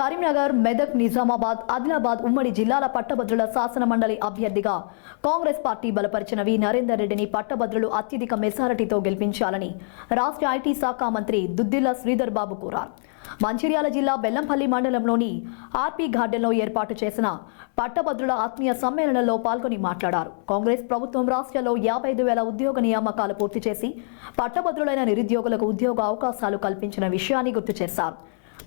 కరీంనగర్, మెదక్, నిజామాబాద్, ఆదిలాబాద్ ఉమ్మడి జిల్లాల పట్టభద్రుల శాసన మండలి అభ్యర్థిగా కాంగ్రెస్ పార్టీ బలపరిచిన వి నరేందర్ రెడ్డిని పట్టభద్రులు అత్యధిక మెజారిటీతో గెలిపించాలని రాష్ట్ర ఐటీ శాఖ మంత్రి దుద్దిల్ల శ్రీధర్ బాబు కోరారు. మంచిర్యాల జిల్లా బెల్లంపల్లి మండలంలోని ఆర్పీ గార్డెన్లో ఏర్పాటు చేసిన పట్టభద్రుల ఆత్మీయ సమ్మేళనంలో పాల్గొని మాట్లాడారు. కాంగ్రెస్ ప్రభుత్వం రాష్ట్రంలో 55,000 ఉద్యోగ నియామకాలు పూర్తి చేసి పట్టభద్రులైన నిరుద్యోగులకు ఉద్యోగ అవకాశాలు కల్పించిన విషయాన్ని గుర్తు చేశారు.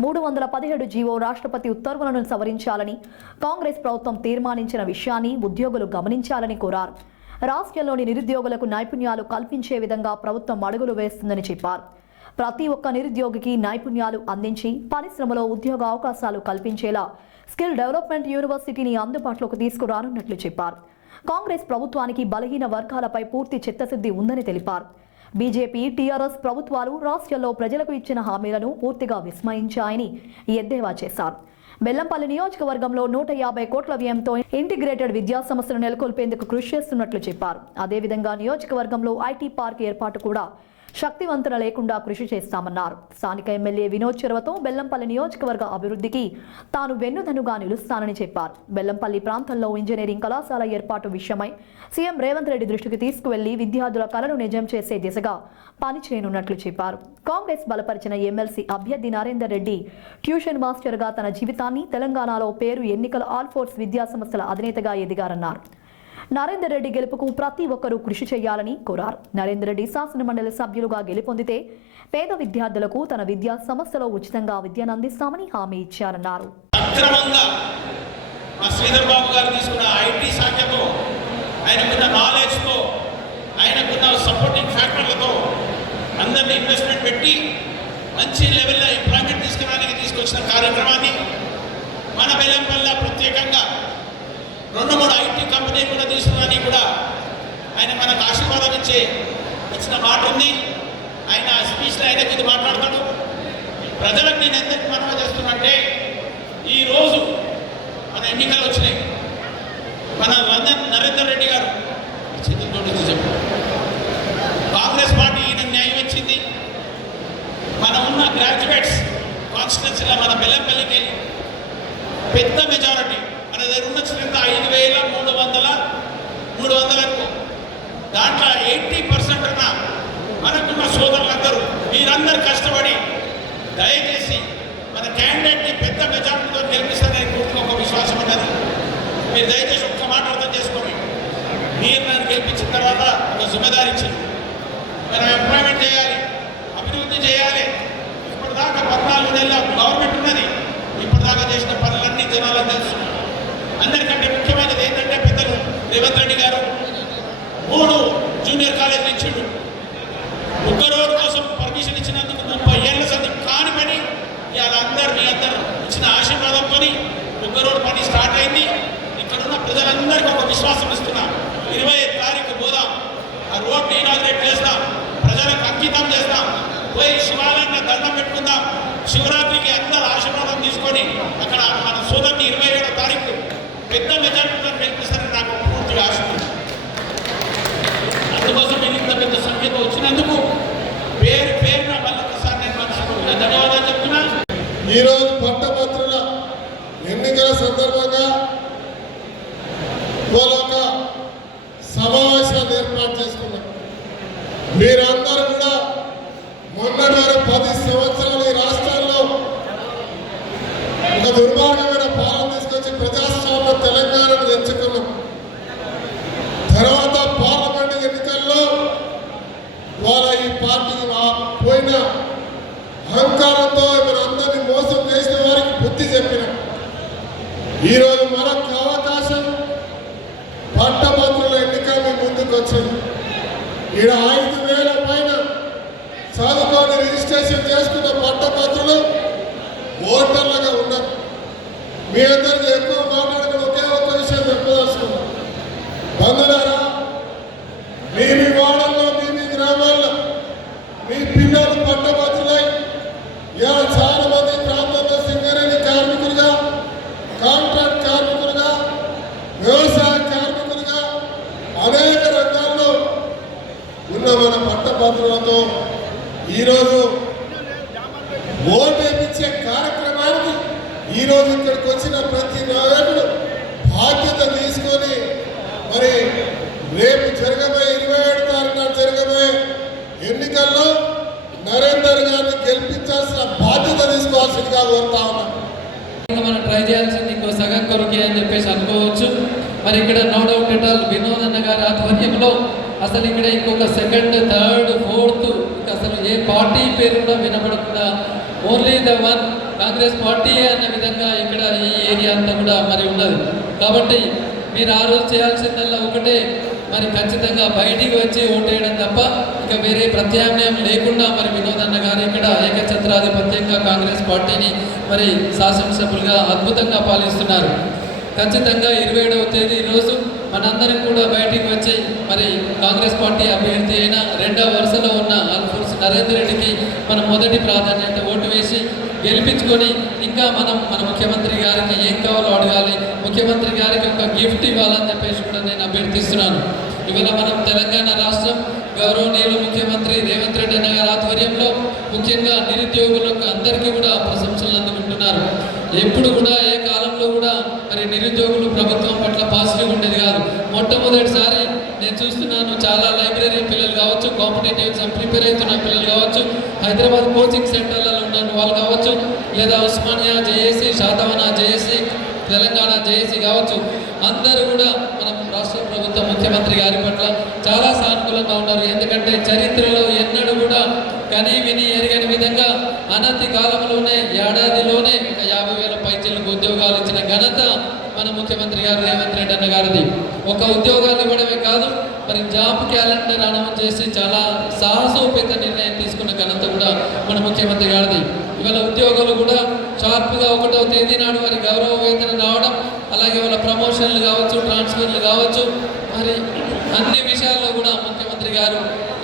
317 జీవో రాష్ట్రపతి ఉత్తర్వులను సవరించాలని కాంగ్రెస్ ప్రభుత్వం తీర్మానించిన విషయాన్ని ఉద్యోగులు గమనించాలని కోరారు. రాష్ట్రంలోని నిరుద్యోగులకు నైపుణ్యాలు కల్పించే విధంగా ప్రభుత్వం అడుగులు వేస్తుందని చెప్పారు. ప్రతి ఒక్క నిరుద్యోగికి నైపుణ్యాలు అందించి పరిశ్రమలో ఉద్యోగ అవకాశాలు కల్పించేలా స్కిల్ డెవలప్మెంట్ యూనివర్సిటీని అందుబాటులోకి తీసుకురానున్నట్లు చెప్పారు. కాంగ్రెస్ ప్రభుత్వానికి బలహీన వర్గాలపై పూర్తి చిత్తశుద్ధి ఉందని తెలిపారు. బీజేపీ, టీఆర్ఎస్ ప్రభుత్వాలు రాష్ట్రంలో ప్రజలకు ఇచ్చిన హామీలను పూర్తిగా విస్మరించాయని ఎద్దేవా చేశారు. బెల్లంపల్లి నియోజకవర్గంలో 150 కోట్ల వ్యయంతో ఇంటిగ్రేటెడ్ విద్యా సంస్థను నెలకొల్పేందుకు కృషి చేస్తున్నట్లు చెప్పారు. అదేవిధంగా నియోజకవర్గంలో ఐటీ పార్క్ ఏర్పాటు కూడా శక్తివంతన లేకుండా కృషి చేస్తామన్నారు. స్థానిక ఎమ్మెల్యే వినోద్ చొరవతో బెల్లంపల్లి నియోజకవర్గ అభివృద్ధికి తాను వెన్నుదన్నుగా నిలుస్తానని చెప్పారు. బెల్లంపల్లి ప్రాంతంలో ఇంజనీరింగ్ కళాశాల ఏర్పాటు విషయమై సీఎం రేవంత్ రెడ్డి దృష్టికి తీసుకువెళ్లి విద్యార్థుల కలను నిజం చేసే దిశగా పనిచేయనున్నట్లు చెప్పారు. కాంగ్రెస్ బలపరిచిన ఎమ్మెల్సీ అభ్యర్థి నరేందర్ రెడ్డి ట్యూషన్ మాస్టర్గా తన జీవితాన్ని తెలంగాణలో పేరు ఎన్నికల ఆల్ఫోర్స్ విద్యా సంస్థల అధినేతగా ఎదిగారన్నారు. నరేందర్ రెడ్డి గెలుపుకు ప్రతి ఒక్కరూ కృషి చేయాలని కోరారు. నరేందర్ రెడ్డి శాసన మండలి సభ్యులుగా గెలుపొందితే పేద విద్యార్థులకు తన విద్యా సంస్థలో ఉచితంగా విద్యను అందిస్తామని హామీ ఇచ్చారన్నారు. శ్రీధర్ బాబు గారు తీసుకున్న ఐటీ శాఖతో, ఆయనకున్న నాలెడ్జ్తో, ఆయనకున్న సపోర్టింగ్ ఫ్యాక్టర్లతో అందరినీ ఇన్వెస్ట్మెంట్ పెట్టి మంచి లెవెల్లో ఎంప్లాయ్మెంట్ తీసుకురావడానికి తీసుకొచ్చిన కార్యక్రమాన్ని మన బెల్లంపల్లి ప్రత్యేకంగా 2-3 ఐటీ కంపెనీ కూడా తీసుకురాని కూడా ఆయన మనకు ఆశీర్వాదం ఇచ్చే వచ్చిన మాట ఉంది. ఆయన స్పీచ్లో ఆయన ఇది మాట్లాడతాడు. ప్రజలకు నేను ఎందుకు మనవి చేస్తున్నంటే, ఈరోజు మన ఎన్నికలు వచ్చినాయి. మన నరేందర్ రెడ్డి గారు కాంగ్రెస్ పార్టీ ఈయన న్యాయం ఇచ్చింది. మన ఉన్న గ్రాడ్యుయేట్స్ కాన్స్టిట్యున్సీలో మన బెల్లంపల్లికి పెద్ద మెజారిటీ మన దగ్గర ఉన్న చిన్న 5,300 దాంట్లో 80% ఉన్న మనకున్న సోదరులందరూ మీరందరూ కష్టపడి దయచేసి మన క్యాండిడేట్ని పెద్ద మెజారిటీతో గెలిపిస్తారని పూర్తిగా ఒక విశ్వాసం ఉన్నది. మీరు దయచేసి ఒక్క మాట అర్థం చేసుకోండి. మీరు నన్ను గెలిపించిన తర్వాత ఒక జిమ్మేదారి ఇచ్చింది. మనం ఎంప్లాయ్మెంట్ చేయాలి, అభివృద్ధి చేయాలి. ఇప్పటిదాకా 14 నెలల గవర్నమెంట్ ఉన్నది. ఇప్పటిదాకా చేసిన పనులన్నీ జనాలకు తెలుసు. అందరికంటే ముఖ్యమైనది ఏంటంటే, పెద్దలు రేవంత్ రెడ్డి గారు 3 జూనియర్ కాలేజీలు ఇచ్చిండు. ఒక్కరోజు కోసం పర్మిషన్ ఇచ్చినందుకు 30 ఏళ్ళ సంది కాని పని ఇవాళ మీ అందరూ ఇచ్చిన ఆశీర్వాదంతో ఒక్కరోజు పని స్టార్ట్ అయింది. ఇక్కడున్న ప్రజలందరికీ ఒక విశ్వాసం ఇస్తున్నాం. 25 తారీఖు పోదాం, ఆ రోడ్ని ఇనాగ్రేట్ చేస్తాం, ప్రజలకు అంకితం చేస్తాం, పోయి శివాలయాన్ని దండం పెట్టుకుందాం. శివరాత్రికి అందరూ ఆశీర్వాదం తీసుకొని అక్కడ మన సోదరుని 27వ తారీఖు పెద్ద మెజారిటీతో గెలిపిస్తారని నాకు పూర్తిగా ఆశ ఉంది. అందుకోసం నేను ఇంత పెద్ద సంఖ్యతో వచ్చినందుకు పేరున మళ్ళొకసారి నేను మనస్ఫూర్తిగా ధన్యవాదాలు చెప్తున్నా. ఈరోజు పట్టభద్రుల ఎన్నికల సందర్భంగా ఒక సమావేశాన్ని ఏర్పాటు చేసుకున్నాం. మీరందరూ కూడా మొన్నటి 10 సంవత్సరాలు ఈ రాష్ట్రాల్లో ఒక దుర్మార్గమైన పాలన తీసుకొచ్చి ప్రజాస్వామ్య తెలంగాణను తెచ్చుకున్నాం. తర్వాత పార్లమెంట్ ఎన్నికల్లో వాళ్ళ ఈ పార్టీకి పోయిన అహంకారంతో మనందరినీ మోసం చేసిన వారికి బుద్ధి చెప్పినాం. ఈరోజు మనకు అవకాశం పట్టభద్రుల ఎన్నిక మీ ముందుకు వచ్చింది. ఈడ 5,000 పైన చదువుకొని రిజిస్ట్రేషన్ చేసుకున్న పట్టభద్రులు ఓటర్లుగా ఉన్నారు. మీ అందరికీ ఎక్కువ మాట్లాడుకుని ఒకే ఒక్క విషయం చెప్పదలుచుకున్నాం. బంధువులారా, మీ వాడల్లో, మీ గ్రామాల్లో మీ పిల్లలు పట్టభద్రులై ఇలా చాలా మంది ప్రాంతంలో సింగరేణి కార్మికులుగా, కాంట్రాక్ట్ కార్మికులుగా, వ్యవసాయ కార్మికులుగా అనేక రంగాల్లో ఉన్న మన పట్టభద్రులతో ఈరోజు ఓటు వేయించే కార్యక్రమానికి ఈరోజు ఇక్కడికి వచ్చిన ప్రతి నాయకుడు బాధ్యత తీసుకొని మరి రేపు జరగబోయే 27 తారీఖున జరగబోయే ఎన్నికల్లో నరేందర్ గారిని గెలిపించాల్సిన బాధ్యత తీసుకోవాల్సిందిగా కోరుతా ఉన్నాం. మనం ట్రై చేయాల్సింది ఇంకో సగం కొరకే అని చెప్పేసి అనుకోవచ్చు. మరి ఇక్కడ no doubt at all Vinod అన్న గారి ఆధ్వర్యంలో అసలు ఇక్కడ ఇంకొక సెకండ్, థర్డ్, ఫోర్త్ అసలు ఏ పార్టీ పేరు కూడా వినబడకుండా only the one Congress party అన్న విధంగా ఇక్కడ ఈ ఏరియా అంతా కూడా మరి ఉన్నది. కాబట్టి మీరు ఆ రోజు చేయాల్సిందల్లా ఒకటే, మరి ఖచ్చితంగా బయటికి వచ్చి ఓటేయడం తప్ప ఇక వేరే ప్రత్యామ్నాయం లేకుండా మరి వినోద్ అన్న గారు ఇక్కడ ఏకఛత్రాధిపత్యంగా కాంగ్రెస్ పార్టీని మరి శాసనసభ్యులుగా అద్భుతంగా పాలిస్తున్నారు. ఖచ్చితంగా 27వ తేదీ రోజు మనందరం కూడా బయటికి వచ్చి మరి కాంగ్రెస్ పార్టీ అభ్యర్థి అయిన రెండవ వరుసలో ఉన్న అల్ఫోన్స్ నరేందర్ రెడ్డికి మనం మొదటి ప్రాధాన్యత ఓటు వేసి గెలిపించుకొని ఇంకా మన ముఖ్యమంత్రి గారికి ఏం కావాలో అడగాలి, ముఖ్యమంత్రి గారికి ఒక గిఫ్ట్ ఇవ్వాలని చెప్పేసి కూడా నేను అభ్యర్థిస్తున్నాను. ఇవాళ మనం తెలంగాణ రాష్ట్రం గౌరవనీయులు ముఖ్యమంత్రి రేవంత్ రెడ్డి అన్న గారి ఆధ్వర్యంలో ముఖ్యంగా నిరుద్యోగులకు అందరికీ కూడా ప్రశంసలు అందుకుంటున్నారు. ఎప్పుడు కూడా ఏ కాలంలో కూడా మరి నిరుద్యోగులు ప్రభుత్వం పట్ల పాజిటివ్ ఉండేది కాదు. మొట్టమొదటిసారి నేను చూస్తున్నాను చాలా లైబ్రరీ పిల్లలు కావచ్చు, కాంపిటేటివ్ ఎగ్జామ్ ప్రిపేర్ అవుతున్న పిల్లలు కావచ్చు, హైదరాబాద్ కోచింగ్ సెంటర్లలో ఉన్న వాళ్ళు కావచ్చు, లేదా Osmania JAC, Satavahana JAC, Telangana JAC కావచ్చు, అందరూ కూడా మనం రాష్ట్ర ప్రభుత్వ ముఖ్యమంత్రి గారి పట్ల చాలా సానుకూలంగా ఉన్నారు. ఎందుకంటే చరిత్రలో ఎన్నడూ కూడా కనీ విని ఎరగని విధంగా అనతి కాలంలోనే ఏడాదిలోనే 50,000 పైచీలకు ఉద్యోగాలు ఇచ్చిన ఘనత మన ముఖ్యమంత్రి గారు రేవంత్ రెడ్డి అన్న గారిది. ఒక ఉద్యోగాలు ఇవ్వడమే కాదు, మరి జాబ్ క్యాలెండర్ అనౌన్స్ చేసి చాలా సాహసోపేత నిర్ణయం తీసుకున్న ఘనత కూడా మన ముఖ్యమంత్రి గారిది. ఇవాళ ఉద్యోగులు కూడా షార్ప్గా 1వ తేదీ నాడు వారి గౌరవ వేతనం రావడం, అలాగే వాళ్ళ ప్రమోషన్లు కావచ్చు, ట్రాన్స్ఫర్లు కావచ్చు, మరి అన్ని విషయాల్లో కూడా ముఖ్యమంత్రి గారు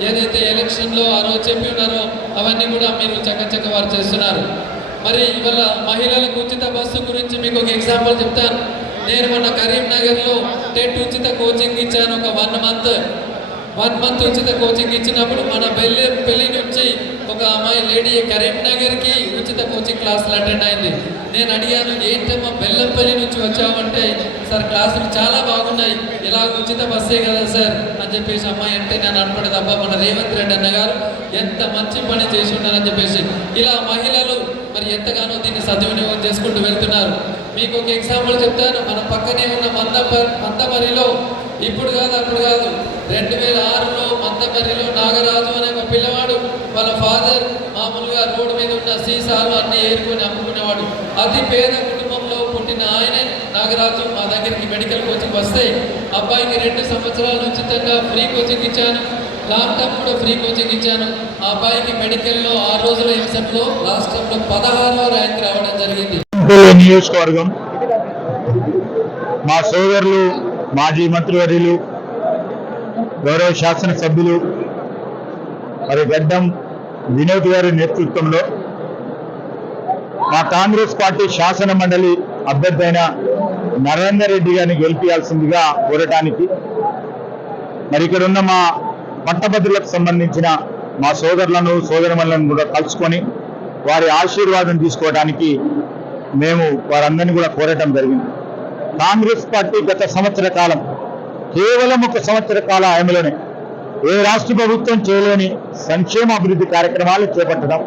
ఏదైతే ఎలక్షన్లో ఆ రోజు చెప్పి ఉన్నారో అవన్నీ కూడా మీరు చక్కచక్క వారు చేస్తున్నారు. మరి ఇవాళ మహిళలకు ఉచిత బస్సు గురించి మీకు ఒక ఎగ్జాంపుల్ చెప్తాను. నేను మొన్న కరీంనగర్లో టెట్ ఉచిత కోచింగ్ ఇచ్చాను. ఒక 1 మంత్ ఉచిత కోచింగ్ ఇచ్చినప్పుడు మన పెళ్లి నుంచి ఒక అమ్మాయి లేడీ కరీంనగర్కి ఉచిత కోచింగ్ క్లాసులు అటెండ్ అయింది. నేను అడిగాను, ఏంటమ్మా బెల్లంపల్లి నుంచి వచ్చామంటే, సార్ క్లాసులు చాలా బాగున్నాయి, ఇలా ఉచిత బస్సే కదా సార్ అని చెప్పేసి అమ్మాయి అంటే నేను అనుకున్నది, అబ్బా మన రేవంత్ రెడ్డి అన్న గారు ఎంత మంచి పని చేసి ఉన్నారని చెప్పేసి. ఇలా మహిళలు మరి ఎంతగానో దీన్ని సద్వినియోగం చేసుకుంటూ వెళ్తున్నారు. మీకు ఒక ఎగ్జాంపుల్ చెప్తాను. మన పక్కనే ఉన్న మందమరిలో ఇప్పుడు కాదు అప్పుడు కాదు 2006లో మందమరిలో నాగరాజు అనే ఒక పిల్లవాడు వాళ్ళ ఫాదర్ మామూలుగా రోడ్డు మీద ఉన్న సీసాలు అన్నీ ఏరుకొని అమ్ముకునేవాడు. అతి పేద కుటుంబంలో పుట్టిన ఆయనే నాగరాజు మా దగ్గరికి మెడికల్ కోచింగ్ వస్తే అబ్బాయికి 2 సంవత్సరాలు ఉచితంగా ఫ్రీ కోచింగ్ ఇచ్చాను, లాంగ్ టర్మ్ కూడా ఫ్రీ కోచింగ్ ఇచ్చాను. ఆ అబ్బాయికి మెడికల్లో 6 రోజుల ఎంసెట్లో లాస్ట్ టర్మ్లో 16వ ర్యాంక్ రావడం జరిగింది. నియోజకవర్గం మా సోదరులు మాజీ మంత్రివర్యులు గౌరవ శాసనసభ్యులు మరి గడ్డం వినోద్ గారి నేతృత్వంలో మా కాంగ్రెస్ పార్టీ శాసన మండలి అభ్యర్థి అయిన నరేందర్ రెడ్డి గారిని గెలిపించాల్సిందిగా కోరటానికి మరి ఇక్కడ ఉన్న మా పట్టభద్రులకు సంబంధించిన మా సోదరులను సోదరిమణులను కూడా కలుసుకొని వారి ఆశీర్వాదం తీసుకోవడానికి మేము వారందరినీ కూడా కోరటం జరిగింది. కాంగ్రెస్ పార్టీ గత సంవత్సర కాలం కేవలం 1 సంవత్సర కాల ఆయమలోనే ఏ రాష్ట్ర ప్రభుత్వం చేయలేని సంక్షేమ అభివృద్ధి కార్యక్రమాలు చేపట్టడం,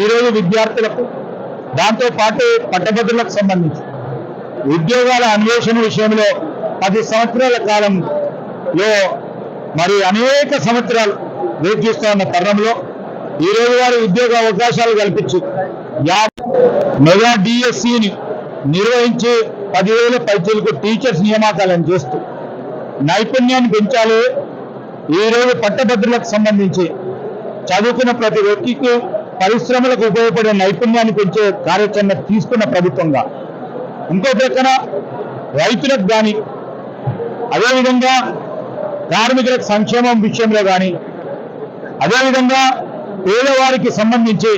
ఈరోజు విద్యార్థులకు దాంతోపాటు పట్టభద్రులకు సంబంధించి ఉద్యోగాల అన్వేషణ విషయంలో 10 సంవత్సరాల కాలంలో మరి అనేక సంవత్సరాలు వేచిస్తున్న తరుణంలో ఈరోజు వారి ఉద్యోగ అవకాశాలు కల్పించి మెగా డిఎస్సిని నిర్వహించి 10,000 పైచీలకు టీచర్స్ నియామకాలను చేస్తూ నైపుణ్యాన్ని పెంచాలి. ఈరోజు పట్టభద్రులకు సంబంధించి చదువుకున్న ప్రతి వ్యక్తికి పరిశ్రమలకు ఉపయోగపడే నైపుణ్యాన్ని పెంచే కార్యాచరణ తీసుకున్న ప్రభుత్వంగా, ఇంకో ప్రక్కన రైతులకు కానీ అదేవిధంగా కార్మికులకు సంక్షేమం విషయంలో కానీ అదేవిధంగా పేదవారికి సంబంధించి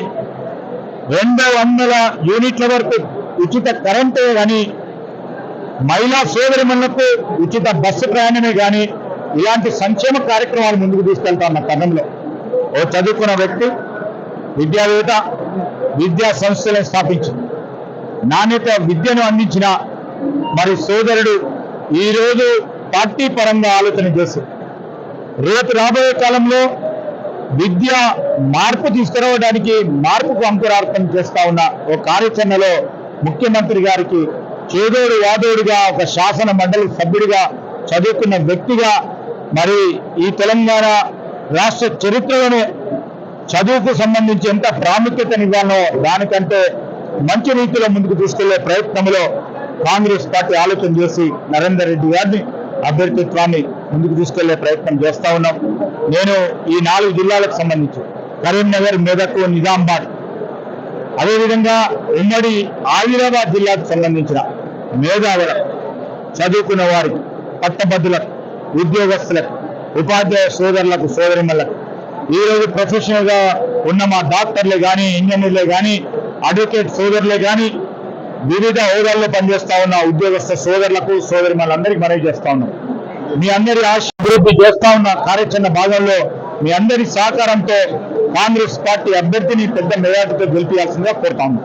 200 యూనిట్ల వరకు ఉచిత కరెంటే కానీ, మహిళా సోదరిమణులకు ఉచిత బస్సు ప్రయాణమే కానీ ఇలాంటి సంక్షేమ కార్యక్రమాలు ముందుకు తీసుకెళ్తా ఉన్న తరుణంలో ఓ చదువుకున్న వ్యక్తి విద్యావేత్త విద్యా సంస్థలను స్థాపించి నాణ్యత విద్యను అందించిన మరి సోదరుడు ఈరోజు పార్టీ పరంగా ఆలోచన చేసి రేపు రాబోయే కాలంలో విద్య మార్పు తీసుకురావడానికి మార్పుకు అంకురార్పణ చేస్తా ఉన్న ఒక కార్యాచరణలో ముఖ్యమంత్రి గారికి చేదోడు వాదోడుగా ఒక శాసన మండలి సభ్యుడిగా చదువుకున్న వ్యక్తిగా మరి ఈ తెలంగాణ రాష్ట్ర చరిత్రలోనే చదువుకు సంబంధించి ఎంత ప్రాముఖ్యతనివ్వాలో దానికంటే మంచి రీతిలో ముందుకు తీసుకెళ్లే ప్రయత్నంలో కాంగ్రెస్ పార్టీ ఆలోచన చేసి నరేందర్ రెడ్డి గారిని అభ్యర్థిత్వాన్ని ముందుకు తీసుకెళ్లే ప్రయత్నం చేస్తా ఉన్నాం. నేను ఈ 4 జిల్లాలకు సంబంధించి కరీంనగర్, మెదక్, నిజామాబాద్, అదేవిధంగా ఉమ్మడి ఆదిలాబాద్ జిల్లాకు సంబంధించిన మేధావులకు, చదువుకున్న వారికి, పట్టభద్రులకు, ఉద్యోగస్తులకు, ఉపాధ్యాయ సోదరులకు, సోదరిమలకు, ఈరోజు ప్రొఫెషనల్ గా ఉన్న మా డాక్టర్లే కానీ, ఇంజనీర్లే కానీ, అడ్వకేట్ సోదరులే కానీ, వివిధ హోదాల్లో పనిచేస్తా ఉన్న ఉద్యోగస్థ సోదరులకు, సోదరిమలందరికీ మనవి చేస్తా ఉన్నాం. మీ అందరి అభివృద్ధి చేస్తా ఉన్న కార్యాచరణ భాగంలో మీ అందరి సహకారంతో కాంగ్రెస్ పార్టీ అభ్యర్థిని పెద్ద మెజార్టీతో గెలిపించాల్సిందిగా కోరుతా ఉన్నాం.